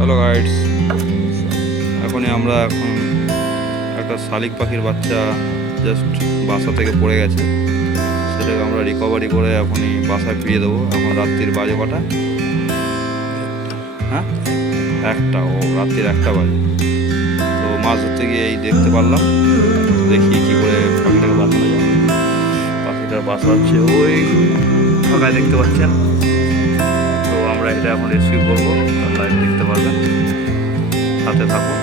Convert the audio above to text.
Hello guides, এখন একটা শালিক পাখির বাচ্চা জাস্ট বাসা থেকে পড়ে গেছে, সেটাকে আমরা রিকভারি করে এখনই বাসায় ফিরিয়ে দেবো। এখন রাত্রির বাজে কটা? হ্যাঁ, রাত্রির 1টা বাজে। তো মাছ ধরতে গিয়ে এই দেখতে পারলাম, দেখি কী করে পাখিটাকে বাঁচানো যায়। পাখিটার বাসা হচ্ছে ওই ফাঁকায়, দেখতে পাচ্ছেন। তো আমরা এটা এখন রেস্কিউ করবো, লাইভ দেখতে পারবেন, সাথে থাকুন।